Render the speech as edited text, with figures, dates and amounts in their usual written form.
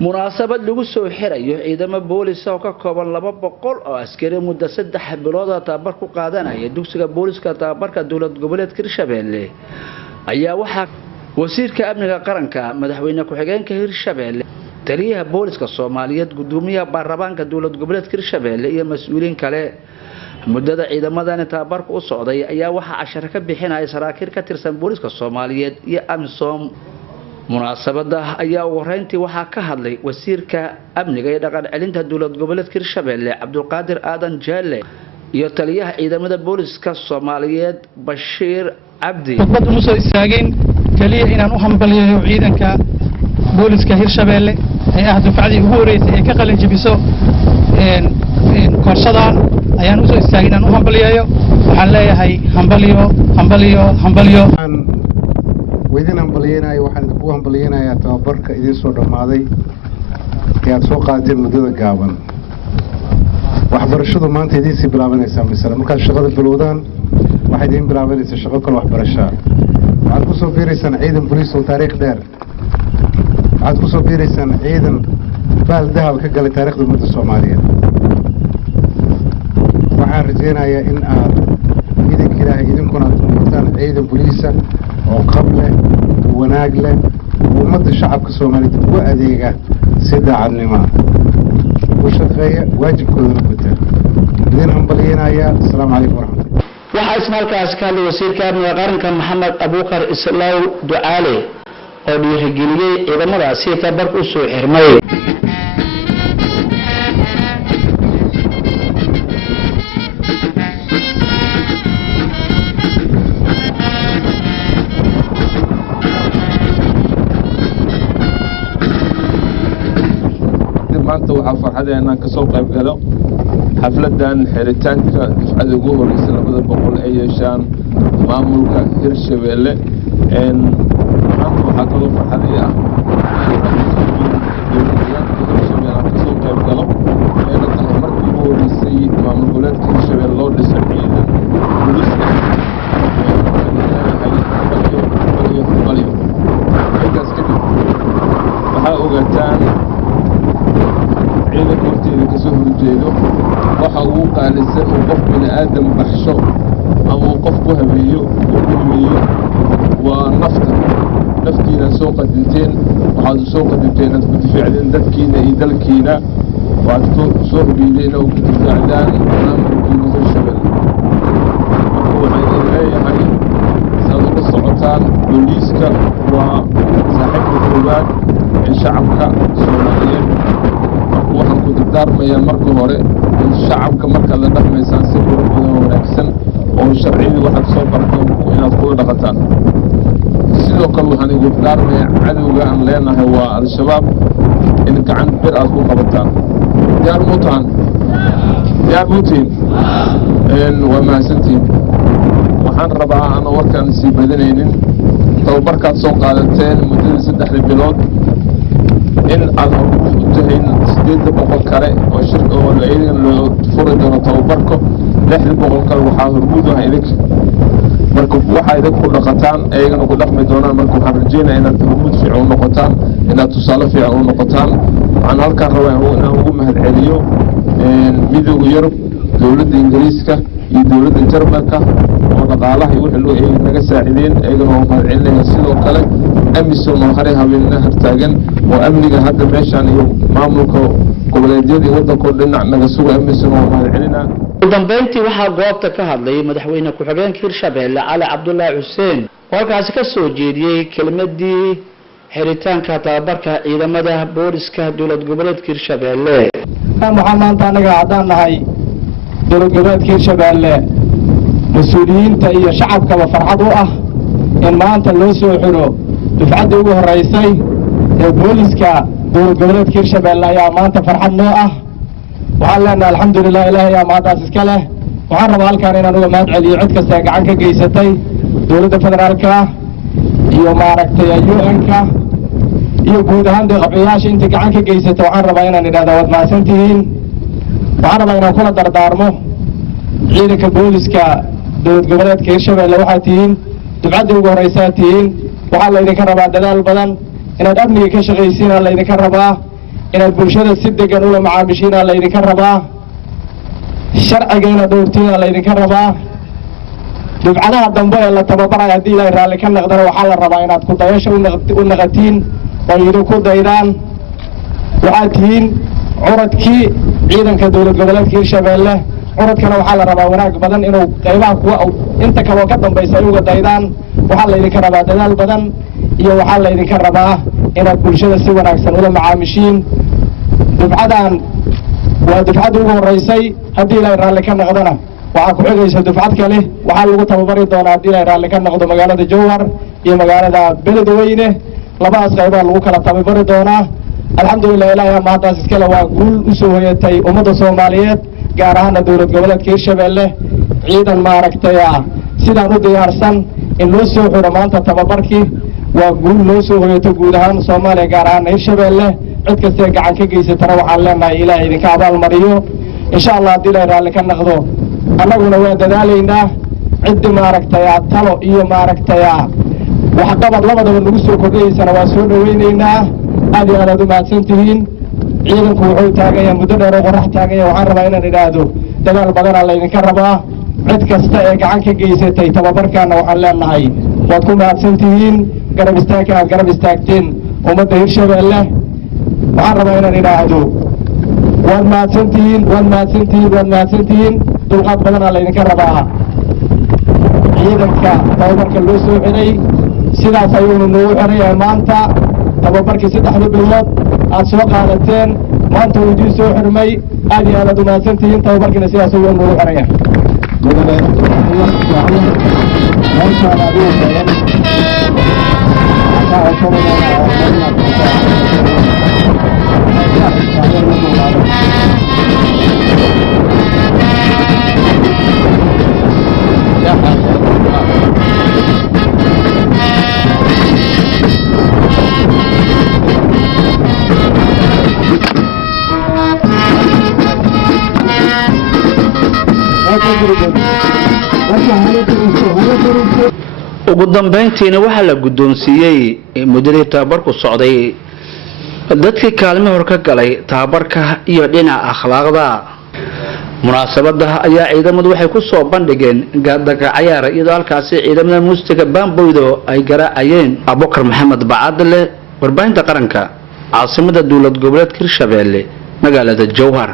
munaasabad lagu soo xirayo ciidamada booliska oo ka kooban 200 oo askari muddo 3 bilood tababar ku qaadanaya dugsiga booliska tababarka dowlad goboleedka Hirshabelle ayaa waxa wasiirka amniga qaranka madaxweyne ku-xigeenka Hirshabelle taliyaha booliska Soomaaliyeed gudoomiyaha baarlamaanka dowlad goboleedka Hirshabelle iyo mas'uuliyiin kale muddada ciidamadan tababarka u socday ayaa waxa cashar ka bixinaya saraakiil ka tirsan booliska Soomaaliyeed iyo AMISOM munaasabada ayaa ugu horeyntii waxa ka hadlay wasiirka amniga ee dhaqan celinta dowlad goboleedka Hirshabelle Cabdulqaadir Aadan Jaalle iyo taliyaha ciidamada booliska Soomaaliyeed Bashiir Cabdi khudbad u soo istaageen kaliya inaan u hambaliyo ciidanka booliska Hirshabelle ay dufcadii ugu horeysay ee ka qalin jabiso koorsadan ayaan u soo istaagay inaan u hambaliyo waxaan leeyahay hambaliyo وإذن أمبلينا وحن نبوه أمبلينا يا تابرك إذن صور ماضي يا توقعت المدة قابل وحبر الشغل ما أنت يدين سبلابين يسام مثلا ممكن شغل البلودان واحد يدين بلابين يسشغل كل وحبر الشهر عاد كوسو بيريسان عيدن بوليس وتاريخ دار عاد كوسو بيريسان عيدن بالذهب كقال تاريخ المدة الصومالية وحن رجينا يا إن إذن كده إذن كنا مكان عيدن بوليسا وقبله وناقله ومد الشعب كسومالي وأديقه سيدة عنما وشغية واجب كل نبته بدين أمبلينا يا السلام عليكم ورحمة الله waxaa ismaalkaas ka hadlay wasiirka amniga qaranka Maxamed Abuukar Islaaw Ducaale oo dhiirigeliyay ciidamadaasi tababarka u soo xirmay waxaa farxada inaan ka soo qayb galo xafladan xiritaanka dufcada ugu horeysay 200 ay yeeshaan maamulka Hirshabelle waxaa kaloo farxadii ah ka soo qayb galo markii ugu horeysay maamul goboleedka Hirshabelle loo dhisay ciidan booliska intaas kadib waxaa ogaataan ciidanka horteeda ka soo horjeedo waxa uu qaalisan uu qof bini aadam baxsho ama uu qof ku habeeyo uu dhimiyo waa naftiina soo qadinteen waxaad soo qadinteen aad ku difaacdeen dadkiina iyo dalkiina waxaad soo hubiideen oo ku difaacdaan maamulkiina Hirshabelle waxaan leeyahay saad uga socotaan booliiska waa saaxiibka koowaad ee shacabka Soomaaliyeed waxaan ku dardaarmayaa marka hore in shacabka marka la dhaqmaysaan si wanaagsan oo sharciga waxaad soo barateen inaad kula dhaqataan sidoo kale waxaan ugu dardaarmayaa cadowga aan leenahay waa al-shabaab in gacan bir aad ku qabataan diyaar muutiin waa mahadsantiin waxaan rabaa aan warkaan sii badanaynin tababarkaad soo qaadateen muddada 3 bilood in aad u tahayn 800 kale oo shirka oo leeyahay loo furo doono tababarko 600 kale waxaa hormuudaha idinka marka waxa idin ku dhaqataan ayagana ku dhaqmi doonaan marka waxaan rajeynayaa inaad hormuud fiican u noqotaan inaad tusaale fiican u noqotaan waxaan halkaan rabaa inaan ugu mahadceliyo midowga Yurub dowladda Ingiriiska iyo dowladda Jarmalka oo dhaqaalaha wixii loo eegay naga saacideen ayagana oo mahadcelinaya sidoo kale AMISOM oo hore habeenna hartaagan oo amniga hadda meeshaan iyo maamulka goboleedyada waddanka dhinac naga suga AMISOM oo mahadcelina dambeyntii waxaa goobta ka hadlay madaxweyne ku-xigeenka Hirshabelle Cali Cabdullaahi Xuseen halkaas ka soo jeediyay kelmadii xiritaanka tababarka ciidamada booliska dowlad goboleedka Hirshabelle waxaan maanta anaga haddaan nahay dowlad goboleedka Hirshabelle مسؤولينta iyo shacabkaba farxad u ah in maanta loo soo xiro dufcadii ugu horeysay ee booliska dowlad goboleedka Hirshabelle ayaa maanta farxad noo ah waxaan leenahay alxamdulillaah ilaahay yaa mahadaas iska leh waxaan rabaa halkaan inaan uga mahad celiyo cid kasta ee gacan ka geysatay dowladda federaalka iyo maaragtay UN-ka iyo guud ahaan deeqayaasha inta gacan ka geysatay waxaan rabaa inaan idhaahdo wad mahadsantihiin waxaan rabaa inaan kula dardaarmo ciidanka booliska dowlad goboleedka Hirshabelle waxaad tihiin dufcadii ugu horeysaa tihiin waxaa laydinka rabaa dadaal badan inaad amniga ka shaqaysiin laydinka rabaa inaad bulshada si degan ula macaamishiina laydinka rabaa sharcigeena dhowrtiina laydinka rabaa dufcadaha dambe ee la tababaraya haddii ilaahay raalli ka noqdana waxaa la rabaa inaad ku dayasho u naqatiin oo idinku daydaan waxaad tihiin curadkii ciidanka dowlad goboleedka Hirshabeelle curadkana waxaa la rabaa wanaag badan inuu qaybaha kuwa inta kale oo ka dambaysa ay uga daydaan waxaa laydinka rabaa dadaal badan iyo waxaa laydinka rabaa inaad bulshada si wanaagsan ula macaamishiin dufcadan waa dufcad ugu horeysay haddii ilaahay raalli ka noqdana waxaa ku xigaysa dufcad kale waxaa lagu tababari doonaa haddii ilaahay raalli ka noqdo magaalada Jowhar iyo magaalada Beledweyne labadaas qaybood lagu kala tababari doonaa alxamdulillah ilaahay ma haddaas iskale waa guul u soo hoyatay ummadda Soomaaliyeed gaar ahaan dowlad goboleedka Hirshabeelle ciidan maaragtay sidaan u diyaarsan in loo soo xiro maanta tababarkii waa guul loo soo hoyatay guud ahaan Soomaaliya gaar ahaan Hirshabeelle cid kasta gacan ka geysatana waxaan leenahay ilaahay idinka abaal mariyo insha Allah haddii ilaahay raalli ka noqdo annaguna waa dadaalaynaa cid maaragtay talo iyo maaragtay wax qabad labadaba nagu soo kordhaysana waa soo dhaweynaynaa aad iyo aad u mahadsantihiin ciidanku wuxuu taagan yahay muddo dheer oo qorax taagan yahay waxaan rabaa inaan idhaahdo dadaal badan la idinka rabaa cid kasta ee gacan ka geysatay tababarkaana waxaan leenahay waad ku mahadsantihiin garab istaagka aad garab istaagteen ummadda Hirshabeelle waxaan rabaa inaan idhaahdo waad mahadsantihiin dulqaad badan la idinka rabaa ciidanka tababarka loo soo xiray sidaas ayuu noogu xiray maanta tababarkii 3 bilood aad soo qaadateen maanta uu idin soo xirmay aad iyo aad u mahadsantihiin tababarkina sidaas ayuu noogu xiray ugu dambeyntiina waxaa la guddoonsiiyey muddadii tababarku socday dadkii kaalmo hor ka galay tababarka iyo dhinaca akhlaaqda munaasabada ayaa ciidamadu waxay ku soo bandhigeen gaadaka ciyaar iyadoo halkaasi ciidamada muusiga baamboydo ay garaacayeen Abubakar Maxamed Bacadle warbaahinta qaranka caasimada dowlad goboleedka Hirshabeelle magaalada Jowhar